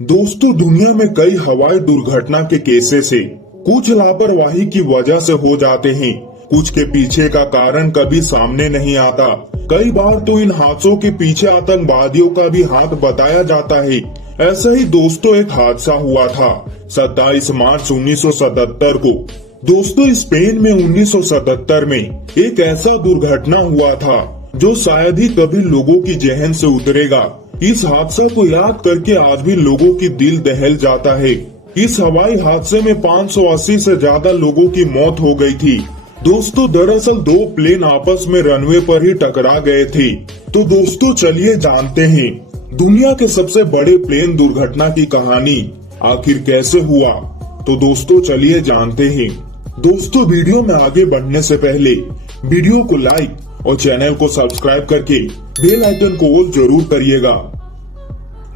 दोस्तों, दुनिया में कई हवाई दुर्घटना के केसेस है। कुछ लापरवाही की वजह से हो जाते हैं, कुछ के पीछे का कारण कभी सामने नहीं आता। कई बार तो इन हादसों के पीछे आतंकवादियों का भी हाथ बताया जाता है। ऐसा ही दोस्तों एक हादसा हुआ था 27 मार्च 1977 को। दोस्तों, स्पेन में 1977 में एक ऐसा दुर्घटना हुआ था जो शायद ही कभी लोगों की जहन से उतरेगा। इस हादसा को याद करके आज भी लोगों की दिल दहल जाता है। इस हवाई हादसे में 580 से ज्यादा लोगों की मौत हो गई थी। दोस्तों, दरअसल दो प्लेन आपस में रनवे पर ही टकरा गए थे। तो दोस्तों, चलिए जानते हैं दुनिया के सबसे बड़े प्लेन दुर्घटना की कहानी आखिर कैसे हुआ। तो दोस्तों, चलिए जानते हैं। दोस्तों, वीडियो में आगे बढ़ने से पहले वीडियो को लाइक और चैनल को सब्सक्राइब करके बेल आइकन को ऑल जरूर करिएगा।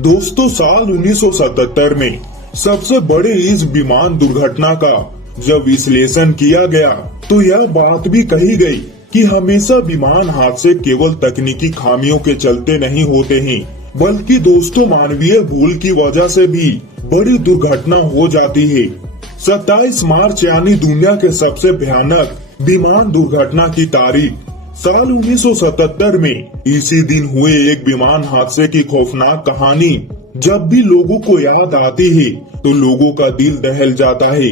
दोस्तों, साल 1977 में सबसे बड़े इस विमान दुर्घटना का जब विश्लेषण किया गया तो यह बात भी कही गई कि हमेशा विमान हादसे केवल तकनीकी खामियों के चलते नहीं होते हैं, बल्कि दोस्तों मानवीय भूल की वजह से भी बड़ी दुर्घटना हो जाती है। 27 मार्च यानी दुनिया के सबसे भयानक विमान दुर्घटना की तारीख। साल 1977 में इसी दिन हुए एक विमान हादसे की खौफनाक कहानी जब भी लोगों को याद आती है तो लोगों का दिल दहल जाता है।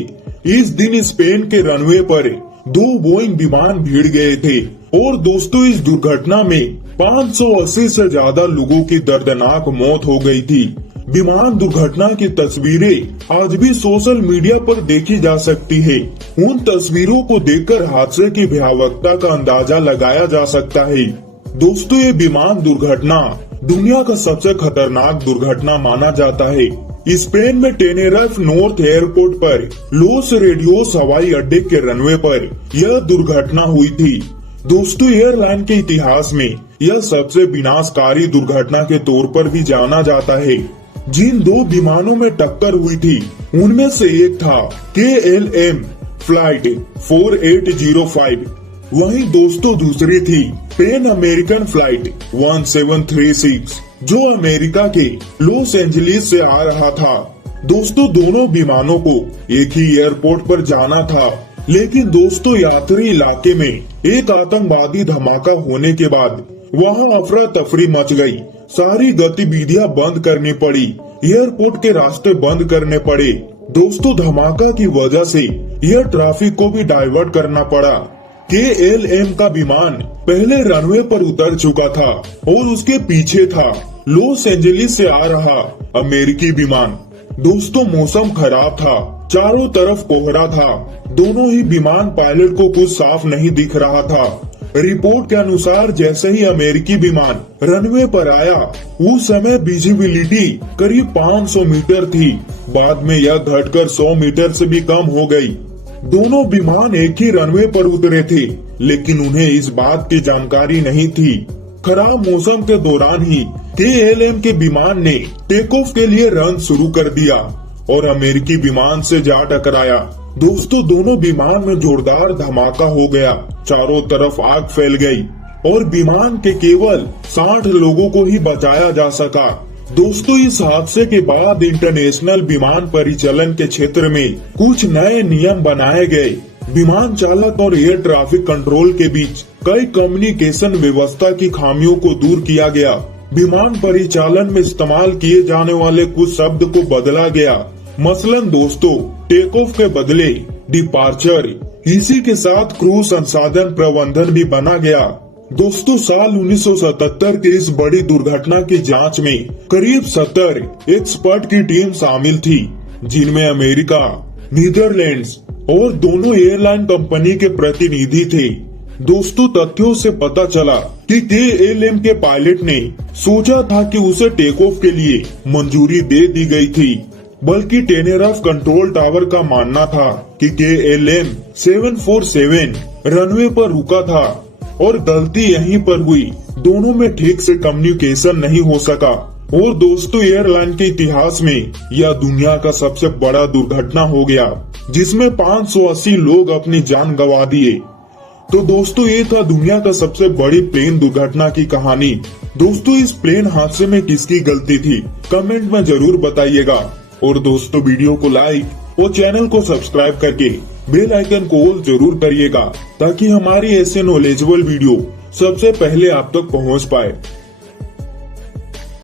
इस दिन स्पेन के रनवे पर दो बोइंग विमान भिड़ गए थे और दोस्तों, इस दुर्घटना में 580 से ज्यादा लोगों की दर्दनाक मौत हो गई थी। विमान दुर्घटना की तस्वीरें आज भी सोशल मीडिया पर देखी जा सकती है। उन तस्वीरों को देखकर हादसे की भयावहता का अंदाजा लगाया जा सकता है। दोस्तों, ये विमान दुर्घटना दुनिया का सबसे खतरनाक दुर्घटना माना जाता है। स्पेन में टेनेरिफ नॉर्थ एयरपोर्ट पर लॉस रेडियोस हवाई अड्डे के रनवे पर यह दुर्घटना हुई थी। दोस्तों, एयरलाइन के इतिहास में यह सबसे विनाशकारी दुर्घटना के तौर पर भी जाना जाता है। जिन दो विमानों में टक्कर हुई थी उनमें से एक था KLM फ्लाइट 4805, वहीं दोस्तों दूसरी थी पैन अमेरिकन फ्लाइट 1736 जो अमेरिका के लॉस एंजलिस से आ रहा था। दोस्तों, दोनों विमानों को एक ही एयरपोर्ट पर जाना था, लेकिन दोस्तों यात्री इलाके में एक आतंकवादी धमाका होने के बाद वहां अफरा तफरी मच गई। सारी गतिविधियां बंद करनी पड़ी, एयरपोर्ट के रास्ते बंद करने पड़े। दोस्तों, धमाका की वजह से एयर ट्रैफिक को भी डाइवर्ट करना पड़ा। KLM का विमान पहले रनवे पर उतर चुका था और उसके पीछे था लॉस एंजलिस से आ रहा अमेरिकी विमान। दोस्तों, मौसम खराब था, चारों तरफ कोहरा था, दोनों ही विमान पायलट को कुछ साफ नहीं दिख रहा था। रिपोर्ट के अनुसार जैसे ही अमेरिकी विमान रनवे पर आया उस समय विजिबिलिटी करीब 500 मीटर थी। बाद में यह घटकर 100 मीटर से भी कम हो गई। दोनों विमान एक ही रनवे पर उतरे थे, लेकिन उन्हें इस बात की जानकारी नहीं थी। खराब मौसम के दौरान ही KLM के विमान ने टेक ऑफ के लिए रन शुरू कर दिया और अमेरिकी विमान से जा टकराया। दोस्तों, दोनों विमान में जोरदार धमाका हो गया, चारों तरफ आग फैल गई और विमान के केवल 60 लोगों को ही बचाया जा सका। दोस्तों, इस हादसे के बाद इंटरनेशनल विमान परिचालन के क्षेत्र में कुछ नए नियम बनाए गए। विमान चालक और एयर ट्रैफिक कंट्रोल के बीच कई कम्युनिकेशन व्यवस्था की खामियों को दूर किया गया। विमान परिचालन में इस्तेमाल किए जाने वाले कुछ शब्द को बदला गया। मसलन दोस्तों, टेक ऑफ के बदले डिपार्चर, इसी के साथ क्रूज संसाधन प्रबंधन भी बना गया। दोस्तों, साल 1977 की इस बड़ी दुर्घटना की जांच में करीब 70 एक्सपर्ट की टीम शामिल थी, जिनमें अमेरिका, नीदरलैंड्स और दोनों एयरलाइन कंपनी के प्रतिनिधि थे। दोस्तों, तथ्यों से पता चला कि KLM के पायलट ने सोचा था कि उसे टेक ऑफ के लिए मंजूरी दे दी गई थी, बल्कि टेनेरिफ कंट्रोल टावर का मानना था कि KLM 747 रनवे पर रुका था और गलती यहीं पर हुई। दोनों में ठीक से कम्युनिकेशन नहीं हो सका और दोस्तों, एयरलाइन के इतिहास में यह दुनिया का सबसे बड़ा दुर्घटना हो गया, जिसमें 580 लोग अपनी जान गंवा दिए। तो दोस्तों ये था दुनिया का सबसे बड़ी प्लेन दुर्घटना की कहानी। दोस्तों इस प्लेन हादसे में किसकी गलती थी कमेंट में जरूर बताइएगा। और दोस्तों वीडियो को लाइक और चैनल को सब्सक्राइब करके बेल आइकन को ऑल जरूर करिएगा ताकि हमारी ऐसे नॉलेजेबल वीडियो सबसे पहले आप तक पहुंच पाए।